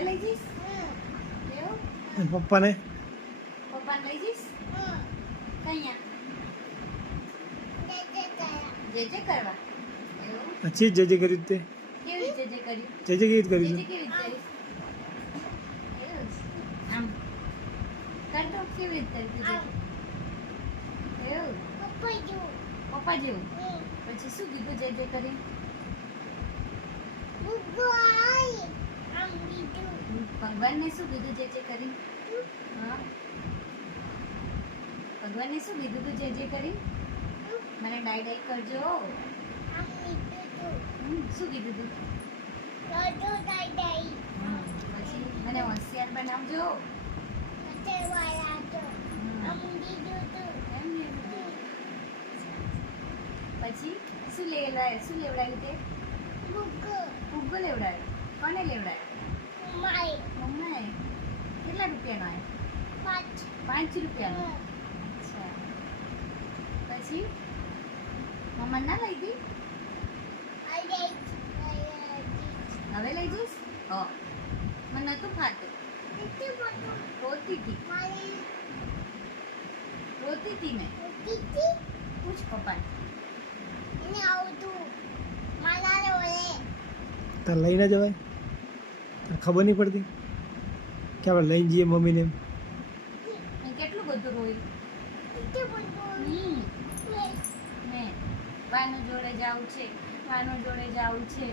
હવે લઈ જઈશ એવું પપ્પાને લઈ જઈશ કઈ જે કરવા એવું अच्छी जे કર્યું તે કેવી જે કર્યું જે કેવી જે કર્યું કેવી કરીશ એવું આમ કરતો કેવી રીતે કરી એવું પપ્પા જેવું પછી શું કીધું જે કરી ભગવાનને શું કીધું જે કરી હા ભગવાનને શું કીધું તું જે કરી મને ડાઈ ડાઈ કરજો શું કીધું તું પછી મને હોશિયાર બનાવજો એમ ને? પછી શું લેવડાવ્યું તે ફુગ્ગો લેવડાવ્યો કોને લેવડાવ્યો મમ્માએ કેટલા રૂપિયાનો આવ્યો 5 રૂપિયાનો અચ્છા પછી મમ્મા ના લઈ ગઈ હવે લઈ જઈશ મને નતું ખાતું રોતી હતી મેં પૂછ પપ્પાને તાર લઈ ના જવાય તાર ખબર નહીં પડતી કે આપણે લઈને જઈએ મમ્મીને એમ મેં કેટલું બધું રોયું મેં વાનું જોડે જાવું છે